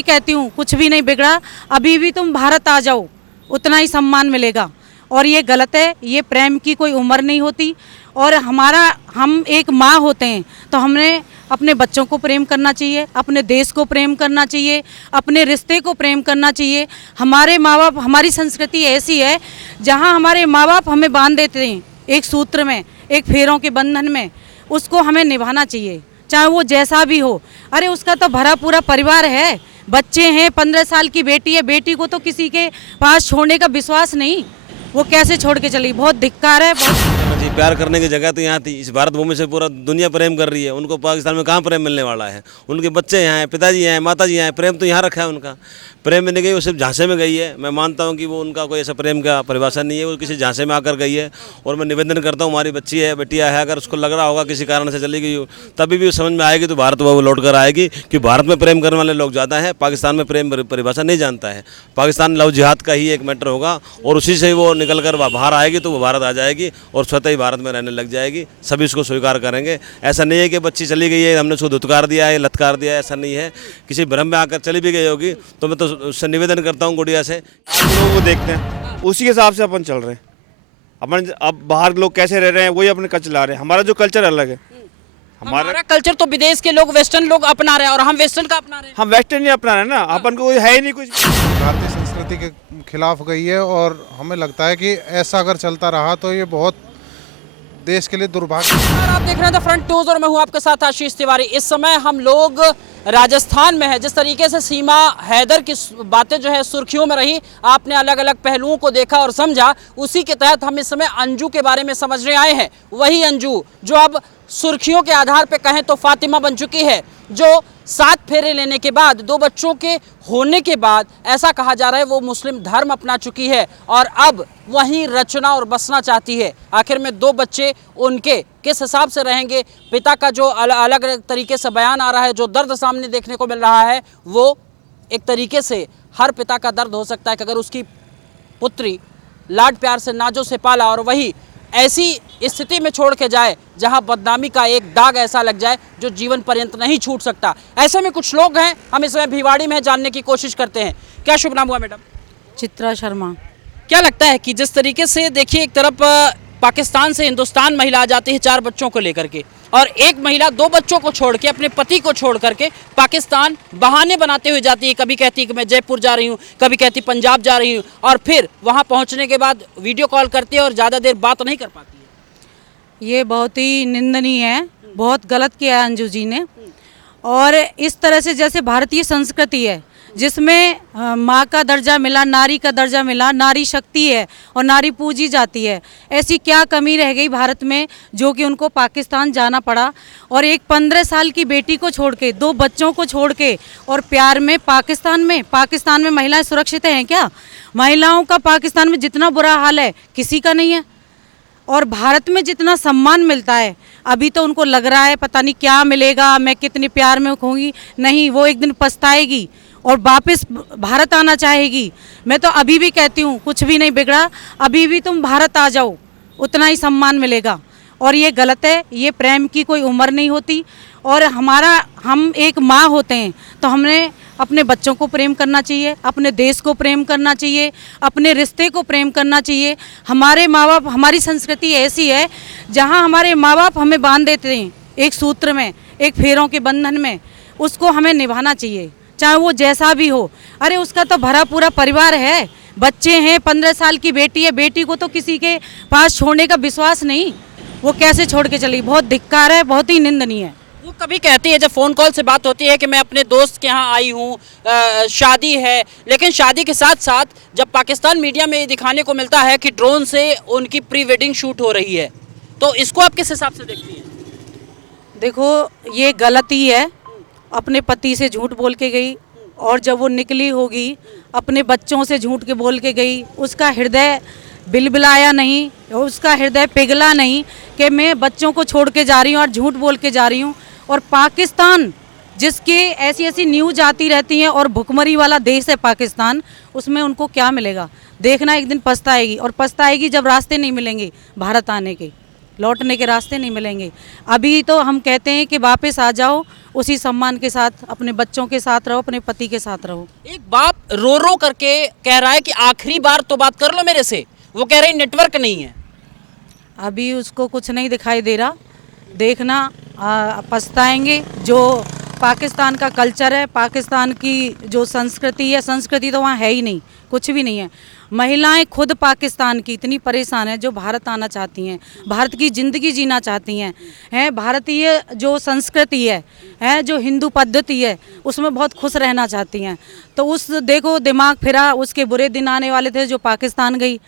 भी कहती हूँ कुछ भी नहीं बिगड़ा, अभी भी तुम भारत आ जाओ, उतना ही सम्मान मिलेगा। और ये गलत है, ये प्रेम की कोई उम्र नहीं होती। और हम एक माँ होते हैं तो हमने अपने बच्चों को प्रेम करना चाहिए, अपने देश को प्रेम करना चाहिए, अपने रिश्ते को प्रेम करना चाहिए। हमारे माँ बाप, हमारी संस्कृति ऐसी है जहाँ हमारे माँ बाप हमें बांध देते हैं एक सूत्र में, एक फेरों के बंधन में, उसको हमें निभाना चाहिए, चाहे वो जैसा भी हो। अरे उसका तो भरा पूरा परिवार है, बच्चे हैं, 15 साल की बेटी है, बेटी को तो किसी के पास छोड़ने का विश्वास नहीं, वो कैसे छोड़ के चली। बहुत धिक्कार है। जी, प्यार करने की जगह तो यहाँ थी, इस भारत भूमि से पूरा दुनिया प्रेम कर रही है। उनको पाकिस्तान में कहाँ प्रेम मिलने वाला है? उनके बच्चे यहाँ हैं, पिताजी यहाँ हैं, माताजी यहाँ हैं, प्रेम तो यहाँ रखा है उनका। प्रेम में नहीं गई, वो सिर्फ झांसे में गई है। मैं मानता हूँ कि वो उनका कोई ऐसा प्रेम का परिभाषा नहीं है, वो किसी झांसे में आकर गई है। और मैं निवेदन करता हूँ, हमारी बच्ची है, बेटिया है, अगर उसको लग रहा होगा किसी कारण से चली गई हो, तभी भी समझ में आएगी तो भारत वो लौट कर आएगी कि भारत में प्रेम करने वाले लोग ज़्यादा हैं, पाकिस्तान में प्रेम परिभाषा नहीं जानता है। पाकिस्तान लव जिहाद का ही एक मैटर होगा और उसी से वो निकल कर बाहर आएगी तो वो भारत आ जाएगी और स्वतः ही भारत में रहने लग जाएगी। सभी इसको स्वीकार करेंगे। ऐसा नहीं है कि बच्ची चली गई है, हमने उसको धुतकार दिया है, लतकार दिया है, ऐसा नहीं है। किसी भ्रम में आकर चली भी गई होगी तो मैं तो उससे निवेदन करता हूँ गुड़िया से, आप लोगों को देखते हैं, उसी के हिसाब से अपन चल रहे हैं। अपन अब बाहर लोग कैसे रह रहे हैं वही अपने कल्चर चला रहे हैं। हमारा जो कल्चर अलग है, हमारा कल्चर तो विदेश के लोग, वेस्टर्न लोग अपना रहे हैं और हम वेस्टर्न का अपना रहे हैं। हम वेस्टर्न ही अपना रहे हैं ना, अपन को है ही नहीं कुछ। भारतीय संस्कृति के खिलाफ गई है और हमें लगता है कि ऐसा अगर चलता रहा तो ये बहुत देश के लिए दुर्भाग्य। आप देख रहे हैं द फ्रंट न्यूज और मैं हूं आपके साथ आशीष तिवारी। इस समय हम लोग राजस्थान में है। जिस तरीके से सीमा हैदर की बातें जो है सुर्खियों में रही, आपने अलग अलग पहलुओं को देखा और समझा, उसी के तहत हम इस समय अंजू के बारे में समझने आए हैं। वही अंजू जो अब सुर्खियों के आधार पे कहें तो फातिमा बन चुकी है, जो 7 फेरे लेने के बाद, 2 बच्चों के होने के बाद ऐसा कहा जा रहा है वो मुस्लिम धर्म अपना चुकी है और अब वहीं रचना और बसना चाहती है। आखिर में 2 बच्चे उनके किस हिसाब से रहेंगे, पिता का जो अलग अलग तरीके से बयान आ रहा है, जो दर्द सामने देखने को मिल रहा है, वो एक तरीके से हर पिता का दर्द हो सकता है कि अगर उसकी पुत्री लाड प्यार से नाजों से पाला और वही ऐसी स्थिति में छोड़ के जाए जहां बदनामी का एक दाग ऐसा लग जाए जो जीवन पर्यंत नहीं छूट सकता। ऐसे में कुछ लोग हैं, हम इस समय भिवाड़ी में जानने की कोशिश करते हैं। क्या शुभ नाम हुआ मैडम? चित्रा शर्मा। क्या लगता है कि जिस तरीके से देखिए, एक तरफ पाकिस्तान से हिंदुस्तान महिला आ जाती है 4 बच्चों को लेकर के, और एक महिला 2 बच्चों को छोड़ के, अपने पति को छोड़ करके पाकिस्तान बहाने बनाते हुए जाती है। कभी कहती है कि मैं जयपुर जा रही हूँ, कभी कहती पंजाब जा रही हूँ, और फिर वहाँ पहुँचने के बाद वीडियो कॉल करती है और ज़्यादा देर बात नहीं कर पाती है। ये बहुत ही निंदनीय है, बहुत गलत किया है अंजू जी ने। और इस तरह से जैसे भारतीय संस्कृति है जिसमें माँ का दर्जा मिला, नारी का दर्जा मिला, नारी शक्ति है और नारी पूजी जाती है, ऐसी क्या कमी रह गई भारत में जो कि उनको पाकिस्तान जाना पड़ा। और एक 15 साल की बेटी को छोड़ के, 2 बच्चों को छोड़ के, और प्यार में पाकिस्तान में महिलाएं सुरक्षित हैं क्या? महिलाओं का पाकिस्तान में जितना बुरा हाल है किसी का नहीं है। और भारत में जितना सम्मान मिलता है, अभी तो उनको लग रहा है पता नहीं क्या मिलेगा, मैं कितने प्यार में खोऊंगी। नहीं, वो एक दिन पछताएगी और वापस भारत आना चाहेगी। मैं तो अभी भी कहती हूँ कुछ भी नहीं बिगड़ा, अभी भी तुम भारत आ जाओ, उतना ही सम्मान मिलेगा। और ये गलत है, ये प्रेम की कोई उम्र नहीं होती। और हम एक माँ होते हैं तो हमने अपने बच्चों को प्रेम करना चाहिए, अपने देश को प्रेम करना चाहिए, अपने रिश्ते को प्रेम करना चाहिए। हमारे माँ बाप, हमारी संस्कृति ऐसी है जहाँ हमारे माँ बाप हमें बांध देते हैं एक सूत्र में, एक फेरों के बंधन में, उसको हमें निभाना चाहिए, चाहे वो जैसा भी हो। अरे उसका तो भरा पूरा परिवार है, बच्चे हैं, 15 साल की बेटी है, बेटी को तो किसी के पास छोड़ने का विश्वास नहीं, वो कैसे छोड़ के चली। बहुत धिक्कार है, बहुत ही निंदनीय है। वो कभी कहती है, जब फ़ोन कॉल से बात होती है, कि मैं अपने दोस्त के यहाँ आई हूँ, शादी है, लेकिन शादी के साथ साथ जब पाकिस्तान मीडिया में ये दिखाने को मिलता है कि ड्रोन से उनकी प्री वेडिंग शूट हो रही है, तो इसको आप किस हिसाब से देखती हैं? देखो, ये गलती है, अपने पति से झूठ बोल के गई और जब वो निकली होगी अपने बच्चों से झूठ के बोल के गई, उसका हृदय बिलबिलाया नहीं, उसका हृदय पिघला नहीं कि मैं बच्चों को छोड़ के जा रही हूँ और झूठ बोल के जा रही हूँ। और पाकिस्तान, जिसके ऐसी ऐसी न्यूज आती रहती हैं, और भुखमरी वाला देश है पाकिस्तान, उसमें उनको क्या मिलेगा देखना, एक दिन पछताएगी। और पछताएगी जब रास्ते नहीं मिलेंगे भारत आने के। लौटने के रास्ते नहीं मिलेंगे। अभी तो हम कहते हैं कि वापस आ जाओ, उसी सम्मान के साथ अपने बच्चों के साथ रहो, अपने पति के साथ रहो। एक बाप रो रो करके कह रहा है कि आखिरी बार तो बात कर लो मेरे से, वो कह रही नेटवर्क नहीं है। अभी उसको कुछ नहीं दिखाई दे रहा, देखना पछताएंगे। जो पाकिस्तान का कल्चर है, पाकिस्तान की जो संस्कृति है, संस्कृति तो वहाँ है ही नहीं, कुछ भी नहीं है। महिलाएं खुद पाकिस्तान की इतनी परेशान हैं जो भारत आना चाहती हैं, भारत की ज़िंदगी जीना चाहती हैं, भारतीय जो संस्कृति है जो हिंदू पद्धति है उसमें बहुत खुश रहना चाहती हैं। तो उस देखो दिमाग फिरा, उसके बुरे दिन आने वाले थे जो पाकिस्तान गई,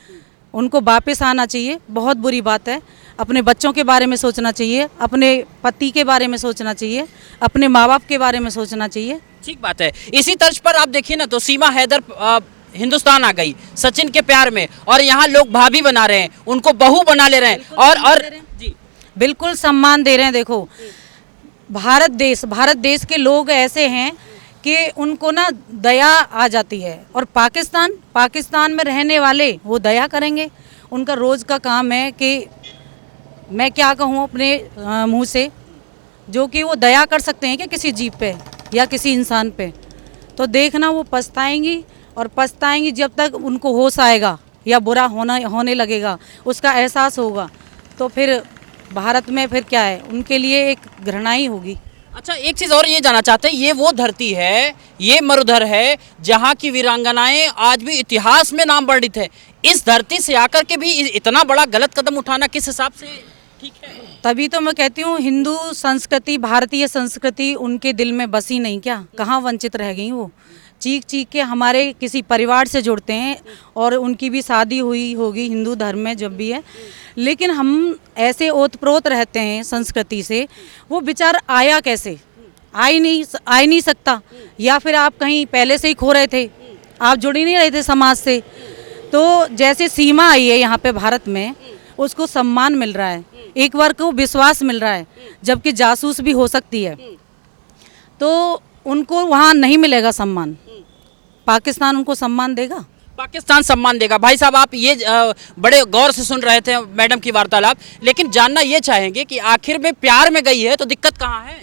उनको वापस आना चाहिए। बहुत बुरी बात है, अपने बच्चों के बारे में सोचना चाहिए, अपने पति के बारे में सोचना चाहिए, अपने माँ बाप के बारे में सोचना चाहिए। ठीक बात है। इसी तर्ज पर आप देखिए ना, तो सीमा हैदर हिंदुस्तान आ गई सचिन के प्यार में, और यहाँ लोग भाभी बना रहे हैं, उनको बहू बना ले रहे हैं, और जी बिल्कुल सम्मान दे रहे हैं। देखो भारत देश के लोग ऐसे हैं कि उनको ना दया आ जाती है, और पाकिस्तान में रहने वाले वो दया करेंगे। उनका रोज़ का काम है कि मैं क्या कहूँ अपने मुंह से, जो कि वो दया कर सकते हैं कि किसी जीव पे या किसी इंसान पे। तो देखना वो पछताएंगी, और पछताएंगी जब तक उनको होश आएगा या बुरा होने लगेगा, उसका एहसास होगा, तो फिर भारत में फिर क्या है, उनके लिए एक घृणा ही होगी। अच्छा, एक चीज़ और ये जानना चाहते हैं, ये वो धरती है, ये मरुधर है जहाँ की वीरांगनाएं आज भी इतिहास में नाम वर्णित है। इस धरती से आकर के भी इतना बड़ा गलत कदम उठाना किस हिसाब से ठीक है? तभी तो मैं कहती हूँ हिंदू संस्कृति, भारतीय संस्कृति उनके दिल में बसी नहीं क्या? कहाँ वंचित रह गई वो? चीख चीख के हमारे किसी परिवार से जुड़ते हैं, और उनकी भी शादी हुई होगी हिंदू धर्म में जब भी है, लेकिन हम ऐसे ओतप्रोत रहते हैं संस्कृति से। वो विचार आया कैसे? आ ही नहीं सकता, या फिर आप कहीं पहले से ही खो रहे थे, आप जुड़ ही नहीं रहे थे समाज से। तो जैसे सीमा आई है यहाँ पे भारत में, उसको सम्मान मिल रहा है, एक बार को विश्वास मिल रहा है, जबकि जासूस भी हो सकती है, तो उनको वहाँ नहीं मिलेगा सम्मान। पाकिस्तान उनको सम्मान देगा, पाकिस्तान सम्मान देगा। भाई साहब, आप ये बड़े गौर से सुन रहे थे मैडम की वार्तालाप, लेकिन जानना ये चाहेंगे कि आखिर में प्यार में गई है तो दिक्कत कहाँ है?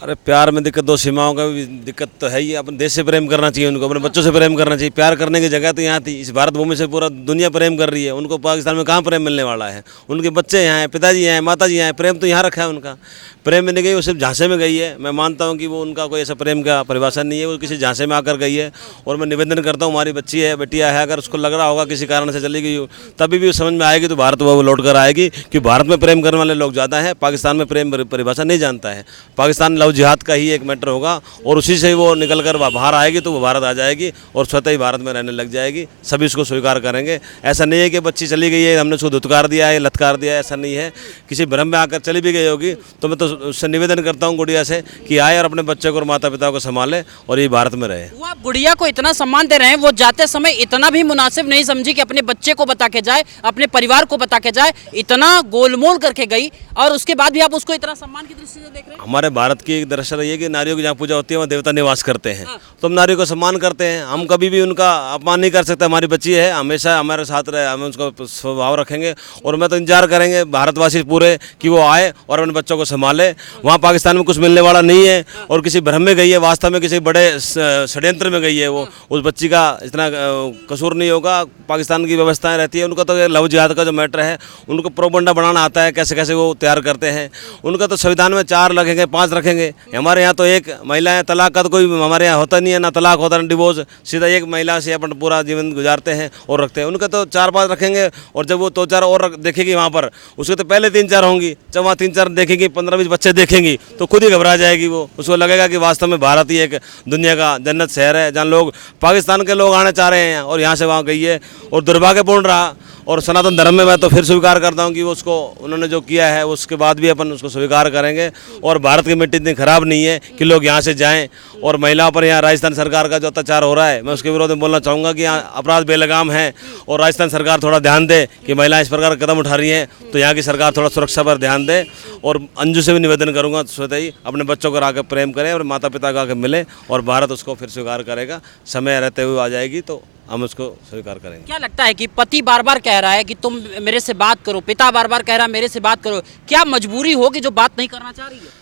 अरे प्यार में दिक्कत, दो सीमाओं का भी दिक्कत तो है ही। अपने देश से प्रेम करना चाहिए उनको, अपने बच्चों से प्रेम करना चाहिए। प्यार करने की जगह तो यहाँ थी, इस भारत भूमि से पूरा दुनिया प्रेम कर रही है। उनको पाकिस्तान में कहाँ प्रेम मिलने वाला है? उनके बच्चे यहाँ हैं, पिताजी यहाँ हैं, माताजी यहाँ हैं, प्रेम तो यहाँ रखा है उनका। प्रेम में नहीं गई, वो सिर्फ झांसे में गई है। मैं मानता हूँ कि वो उनका कोई ऐसा प्रेम का परिभाषा नहीं है, वो किसी झांसे में आकर गई है। और मैं निवेदन करता हूँ, हमारी बच्ची है, बेटिया है, अगर उसको लग रहा होगा किसी कारण से चली गई हो, तभी भी समझ में आएगी तो भारत वो लौट कर आएगी। कि भारत में प्रेम करने वाले लोग ज़्यादा हैं, पाकिस्तान में प्रेम परिभाषा नहीं जानता है। पाकिस्तान लव जिहाद का ही एक मैटर होगा, और उसी से वो निकल कर बाहर आएगी तो वो भारत आ जाएगी, और स्वतः ही भारत में रहने लग जाएगी। सभी इसको स्वीकार करेंगे। ऐसा नहीं है कि बच्ची चली गई है, हमने उसको धुतकार दिया है, लत्कार दिया है, ऐसा नहीं है। किसी भ्रम में आकर चली भी गई होगी तो मैं तो उससे निवेदन करता हूँ गुड़िया से कि आए और अपने बच्चे को और माता पिता को संभाले और ये भारत में रहे। वो आप गुड़िया को इतना सम्मान दे रहे हैं, वो जाते समय इतना भी मुनासिब नहीं समझी कि अपने बच्चे को बता के जाए, अपने परिवार को बता के जाए, इतना गोलमोल करके गई, और उसके बाद भी आप उसको इतना सम्मान की दृष्टि से देख रहे हैं? हमारे भारत की एक दर्शन ये है कि नारियों की जहाँ पूजा होती है वहाँ देवता निवास करते हैं, तो हम नारियों को सम्मान करते हैं। हम कभी भी उनका अपमान नहीं कर सकते। हमारी बच्ची है, हमेशा हमारे साथ रहे, हमें उसका स्वभाव रखेंगे, और मैं तो इंतजार करेंगे भारतवासी पूरे कि वो आए और अपने बच्चों को संभाले। वहाँ पाकिस्तान में कुछ मिलने वाला नहीं है, और किसी भ्रम में गई है, वास्तव में किसी बड़े षड्यंत्र में गई है। वो उस बच्ची का इतना कसूर नहीं होगा। पाकिस्तान की व्यवस्थाएं रहती है, उनका तो लव जिहाद का जो मैटर है, उनको प्रोपगंडा बनाना आता है, कैसे कैसे वो तैयार करते हैं। उनका तो संविधान में 4 रखेंगे, 5 रखेंगे। हमारे यहाँ तो एक महिलाएं, तलाक का तो कोई हमारे यहाँ होता नहीं है, ना तलाक होता ना डिवोर्स, सीधा एक महिला से अपन पूरा जीवन गुजारते हैं और रखते हैं। उनका तो 4-5 रखेंगे, और जब वो 2-4 और देखेगी वहाँ पर, उसके तो पहले 3-4 होंगी, जब वहाँ 3-4 देखेंगी, 15-20 बच्चे देखेंगी तो खुद ही घबरा जाएगी। वो उसको लगेगा कि वास्तव में भारत ही एक दुनिया का जन्नत शहर है, जहाँ लोग पाकिस्तान के लोग आना चाह रहे हैं, और यहाँ से वहाँ गई है, और दुर्भाग्यपूर्ण रहा। और सनातन धर्म में मैं तो फिर स्वीकार करता हूँ कि वो उसको उन्होंने जो किया है उसके बाद भी अपन उसको स्वीकार करेंगे, और भारत की मिट्टी इतनी ख़राब नहीं है कि लोग यहाँ से जाएं। और महिलाओं पर यहाँ राजस्थान सरकार का जो अत्याचार हो रहा है, मैं उसके विरोध में बोलना चाहूँगा कि यहाँ अपराध बेलगाम है और राजस्थान सरकार थोड़ा ध्यान दे कि महिलाएं इस प्रकार कदम उठा रही हैं, तो यहाँ की सरकार थोड़ा सुरक्षा पर ध्यान दे। और अंजू से भी निवेदन करूँगा स्वतः ही अपने बच्चों को आकर प्रेम करें और माता पिता को आकर मिले, और भारत उसको फिर स्वीकार करेगा। समय रहते हुए आ जाएगी तो हम उसको स्वीकार करेंगे। क्या लगता है कि पति बार बार कह रहा है कि तुम मेरे से बात करो, पिता बार बार कह रहा है मेरे से बात करो, क्या मजबूरी हो कि जो बात नहीं करना चाह रही है?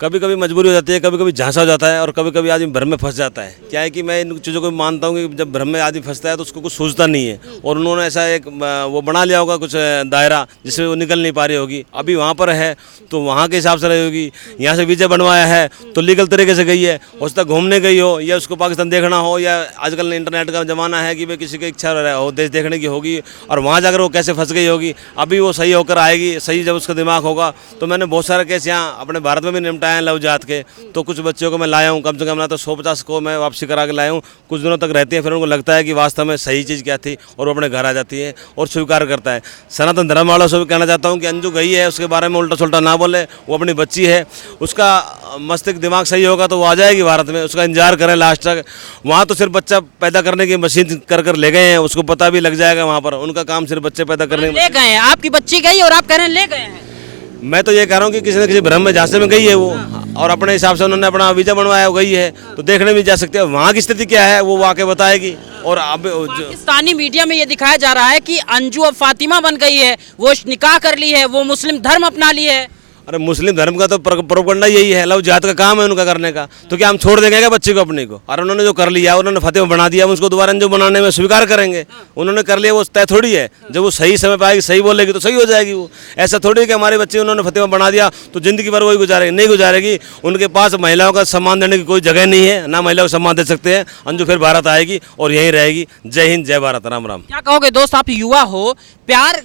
कभी कभी मजबूरी हो जाती है, कभी कभी झांसा हो जाता है, और कभी कभी आदमी भ्रम में फंस जाता है। क्या है कि मैं इन चीज़ों को मानता हूँ कि जब भ्रम में आदमी फंसता है तो उसको कुछ सूझता नहीं है, और उन्होंने ऐसा एक वो बना लिया होगा कुछ दायरा जिससे वो निकल नहीं पा रही होगी। अभी वहाँ पर है तो वहाँ के हिसाब से रही होगी, यहाँ से वीज़ा बनवाया है तो लीगल तरीके से गई है, उस तक घूमने गई हो या उसको पाकिस्तान देखना हो, या आजकल इंटरनेट का ज़माना है कि भाई किसी की इच्छा हो देश देखने की होगी, और वहाँ जाकर वो कैसे फंस गई होगी। अभी वो सही होकर आएगी, सही जब उसका दिमाग होगा। तो मैंने बहुत सारे केस यहाँ अपने भारत में भी निपटाए हैं लव जात के, तो कुछ बच्चों को मैं लाया हूँ, कम से कम ना तो 150 को मैं वापसी करा के लाया हूँ। कुछ दिनों तक रहती है, फिर उनको लगता है कि वास्तव में सही चीज़ क्या थी, और वो अपने घर आ जाती है और स्वीकार करता है। सनातन धर्म वालों से भी कहना चाहता हूँ कि अंजू गई है, उसके बारे में उल्टा सुल्टा ना बोले, वो अपनी बच्ची है, उसका मस्तिष्क दिमाग सही होगा तो वो आ जाएगी भारत में, उसका इंतजार करें लास्ट तक। वहाँ तो सिर्फ बच्चा पैदा करने की मशीन कर ले गए हैं, उसको पता भी लग जाएगा वहाँ पर, उनका काम सिर्फ बच्चे पैदा करने ले गए हैं, आपकी बच्ची गई और आप कह रहे हैं ले गए हैं। मैं तो ये कह रहा हूँ कि किसी न किसी भ्रम में झांसे में गई है वो, और अपने हिसाब से उन्होंने अपना वीज़ा बनवाया गई है, तो देखने भी जा सकते हैं वहाँ की स्थिति क्या है, वो आके बताएगी। और अब पाकिस्तानी मीडिया में ये दिखाया जा रहा है कि अंजू अब फातिमा बन गई है, वो निकाह कर ली है, वो मुस्लिम धर्म अपना ली है। अरे मुस्लिम धर्म का तो प्रोपगंडा यही है, लव जिहाद का काम है उनका करने का, तो क्या हम छोड़ देंगे क्या बच्चे को अपने को? और उन्होंने जो कर लिया, उन्होंने फतेह बना दिया, हम उसको दोबारा अंजू बनाने में स्वीकार करेंगे। उन्होंने कर लिया, वो तय थोड़ी है, जब वो सही समय पर आएगी, सही बोलेगी तो सही हो जाएगी। वो ऐसा थोड़ी है कि हमारे बच्चे उन्होंने फतेह बना दिया तो जिंदगी भर वही गुजारेगी, नहीं गुजारेगी। उनके पास महिलाओं का सम्मान देने की कोई जगह नहीं है, ना महिलाओं को सम्मान दे सकते हैं। अंजू फिर भारत आएगी और यहीं रहेगी। जय हिंद, जय भारत, राम राम। क्या कहोगे दोस्त, आप युवा हो, प्यार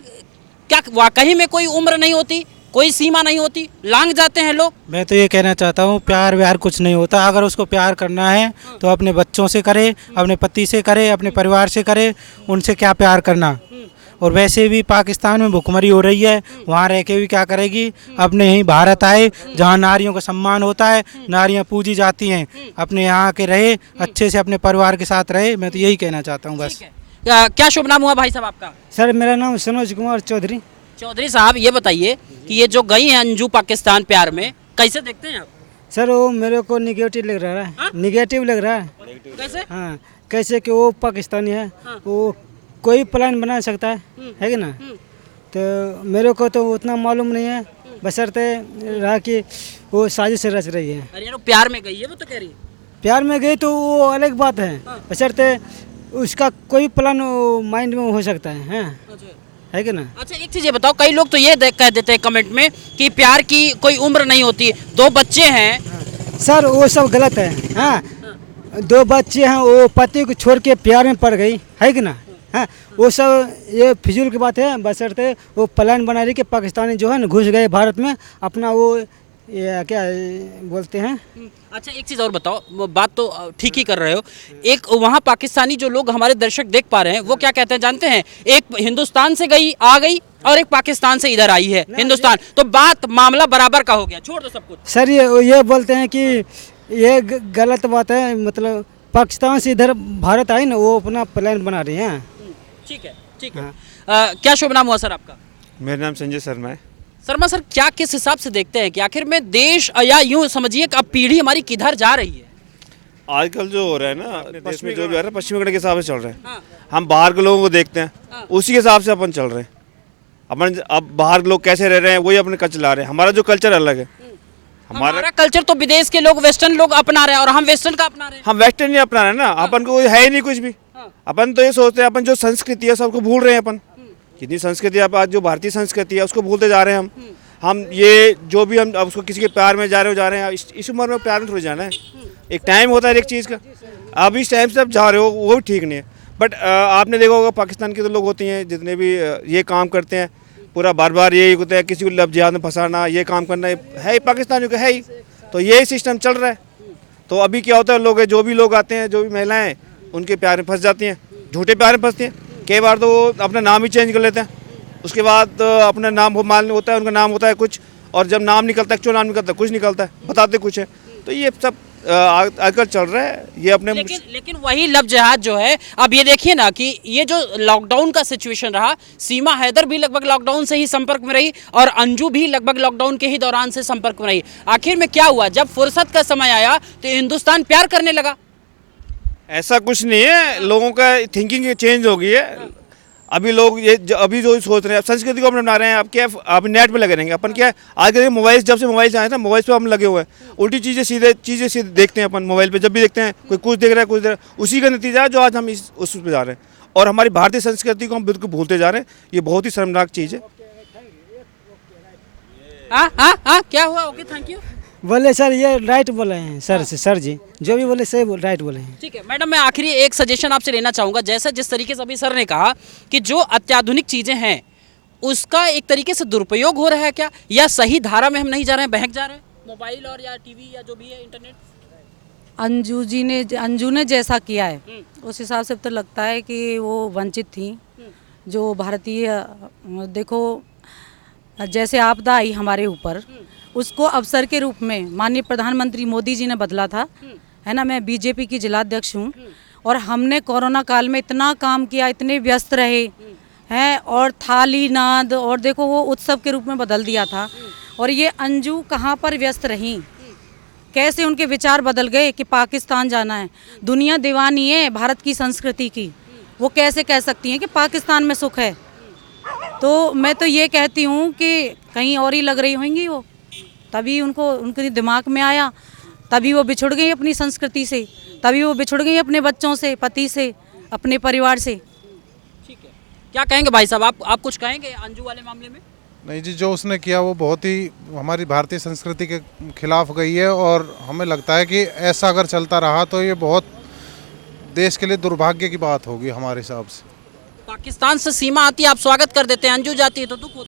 क्या वाकई में कोई उम्र नहीं होती, कोई सीमा नहीं होती, लांग जाते हैं लोग? मैं तो ये कहना चाहता हूँ, प्यार व्यार कुछ नहीं होता। अगर उसको प्यार करना है तो अपने बच्चों से करे, अपने पति से करे, अपने परिवार से करे, उनसे क्या प्यार करना। और वैसे भी पाकिस्तान में भुखमरी हो रही है, वहाँ रह के भी क्या करेगी? अपने यहीं भारत आए जहाँ नारियों का सम्मान होता है, नारियाँ पूजी जाती हैं, अपने यहाँ के रहे, अच्छे से अपने परिवार के साथ रहे। मैं तो यही कहना चाहता हूँ बस। क्या शुभ नाम हुआ भाई साहब आपका? सर मेरा नाम सनोज कुमार चौधरी। चौधरी साहब, ये बताइए कि ये जो गई हैं अंजू पाकिस्तान प्यार में, कैसे देखते हैं आप? सर वो मेरे को निगेटिव लग रहा है। हाँ? निगेटिव लग रहा है। कैसे? हाँ, कैसे कि वो पाकिस्तानी है, वो कोई प्लान बना सकता है कि ना? तो मेरे को तो उतना मालूम नहीं है, बशर्ते रहा कि वो साजिश रच रही है। अरे यार, वो प्यार में गई है, वो तो कह रही है। प्यार में गई तो वो अलग बात है, बशर्ते उसका कोई प्लान माइंड में हो सकता है कि ना? अच्छा, एक चीज़ ये बताओ, कई लोग तो ये कह देते हैं कमेंट में कि प्यार की कोई उम्र नहीं होती, 2 बच्चे हैं। सर वो सब गलत है। हाँ, 2 बच्चे हैं, वो पति को छोड़ के प्यार में पड़ गई है कि ना? हाँ, वो सब ये फिजूल की बात है, बशर्ते वो प्लान बना रही कि पाकिस्तानी जो है ना घुस गए भारत में, अपना वो ये क्या बोलते हैं। अच्छा, एक चीज़ और बताओ, वो बात तो ठीक ही कर रहे हो, एक वहाँ पाकिस्तानी जो लोग हमारे दर्शक देख पा रहे हैं वो क्या कहते हैं जानते हैं? एक हिंदुस्तान से आ गई और एक पाकिस्तान से इधर आई है हिंदुस्तान, तो मामला बराबर का हो गया, छोड़ दो सब कुछ। सर ये बोलते हैं कि ये गलत बात है, मतलब पाकिस्तान से इधर भारत आई ना, वो अपना प्लान बना रही हैं। ठीक है, ठीक है। क्या शुभ नाम हुआ सर आपका? मेरा नाम संजय शर्मा है। शर्मा सर, क्या किस हिसाब से देखते हैं कि आखिर में देश, या यूं समझिए कि अब पीढ़ी हमारी किधर जा रही है? आजकल जो हो रहा है ना देश में, जो भी हो रहा है पश्चिमी कड़े के हिसाब से चल रहे हैं। हम बाहर के लोगों को देखते हैं, उसी के हिसाब से अपन चल रहे हैं। अपन अब बाहर के लोग कैसे रह रहे हैं वही अपने कल्चर चला रहे हैं। हमारा जो कल्चर अलग है, हमारा कल्चर तो विदेश के लोग, वेस्टर्न लोग अपना रहे हैं और हम वेस्टर्न का अपना रहे हैं। हम वेस्टर्न नहीं अपना रहे हैं ना, अपन को है ही नहीं कुछ भी। अपन तो ये सोचते हैं अपन जो संस्कृति है सबको भूल रहे हैं। अपन जितनी संस्कृति है, आज जो भारतीय संस्कृति है उसको भूलते जा रहे हैं हम ये जो भी हम अब उसको किसी के प्यार में जा रहे हैं। इस उम्र में प्यार में थोड़ी जाना है, एक टाइम होता है एक चीज़ का। आप इस टाइम से आप जा रहे हो वो भी ठीक नहीं है। बट आपने देखा होगा पाकिस्तान के तो लोग होते हैं जितने भी ये काम करते हैं, पूरा बार बार यही होता है, किसी को लव जिहाद में फंसाना, ये काम करना है ही पाकिस्तानियों का है ही। तो यही सिस्टम चल रहा है। तो अभी क्या होता है, लोग जो भी लोग आते हैं, जो भी महिलाएँ उनके प्यार में फंस जाती हैं, झूठे प्यार में फंसती हैं। कई बार तो वो अपना नाम ही चेंज कर लेते हैं, उसके बाद अपना नाम वो मान होता है, उनका नाम होता है कुछ और जब नाम निकलता है, एक्चुअल नाम निकलता है, कुछ निकलता है, बताते कुछ है। तो ये सब आजकल चल रहा है, ये अपने लेकिन वही लब जिहाद जो है, अब ये देखिए ना कि ये जो लॉकडाउन का सिचुएशन रहा, सीमा हैदर भी लगभग लॉकडाउन से ही संपर्क में रही और अंजू भी लगभग लॉकडाउन के ही दौरान से संपर्क में रही। आखिर में क्या हुआ, जब फुर्सत का समय आया तो हिंदुस्तान प्यार करने लगा? ऐसा कुछ नहीं है, लोगों का थिंकिंग चेंज हो गई है। अभी लोग अभी जो सोच रहे हैं, संस्कृति को हम बना रहे हैं। अब क्या, आप नेट पे लगे रहेंगे। अपन क्या, आज के मोबाइल, जब से मोबाइल आया था, मोबाइल पे हम लगे हुए हैं। उल्टी चीज़ें सीधे देखते हैं अपन मोबाइल पे। जब भी देखते हैं कोई कुछ देख रहा है, कुछ देख रहा है, उसी का नतीजा है जो आज हम उस पे जा रहे हैं। और हमारी भारतीय संस्कृति को हम बिल्कुल भूलते जा रहे हैं। ये बहुत ही शर्मनाक चीज़ है। क्या हुआ? Okay, thank you. बोले सर ये राइट बोले हैं सर जी जो भी बोले सही राइट बोले हैं। ठीक है मैडम, मैं आखिरी एक सजेशन आपसे लेना चाहूँगा। जैसा जिस तरीके से अभी सर ने कहा कि जो अत्याधुनिक चीज़ें हैं उसका एक तरीके से दुरुपयोग हो रहा है क्या, या सही धारा में हम नहीं जा रहे हैं, बहक जा रहे हैं मोबाइल और या टीवी या जो भी है इंटरनेट? अंजू ने जैसा किया है उस हिसाब से तो लगता है कि वो वंचित थी। जो भारतीय, देखो जैसे आपदा आई हमारे ऊपर, उसको अवसर के रूप में माननीय प्रधानमंत्री मोदी जी ने बदला था, है ना। मैं बीजेपी की जिलाध्यक्ष हूँ और हमने कोरोना काल में इतना काम किया, इतने व्यस्त रहे हैं, और थाली नाद और देखो वो उत्सव के रूप में बदल दिया था। और ये अंजू कहाँ पर व्यस्त रहीं, कैसे उनके विचार बदल गए कि पाकिस्तान जाना है। दुनिया दीवानी है भारत की संस्कृति की, वो कैसे कह सकती हैं कि पाकिस्तान में सुख है। तो मैं तो ये कहती हूँ कि कहीं और ही लग रही होंगी वो, तभी उनके दिमाग में आया, तभी वो बिछुड़ गई अपनी संस्कृति से, तभी वो बिछुड़ गई अपने बच्चों से, पति से, अपने परिवार से। ठीक है, क्या कहेंगे भाई साहब, आप कुछ कहेंगे अंजू वाले मामले में? नहीं जी, जो उसने किया वो बहुत ही हमारी भारतीय संस्कृति के खिलाफ गई है और हमें लगता है कि ऐसा अगर चलता रहा तो ये बहुत देश के लिए दुर्भाग्य की बात होगी हमारे हिसाब से। पाकिस्तान से सीमा आती है, आप स्वागत कर देते हैं, अंजू जाती है तो दुख होता है।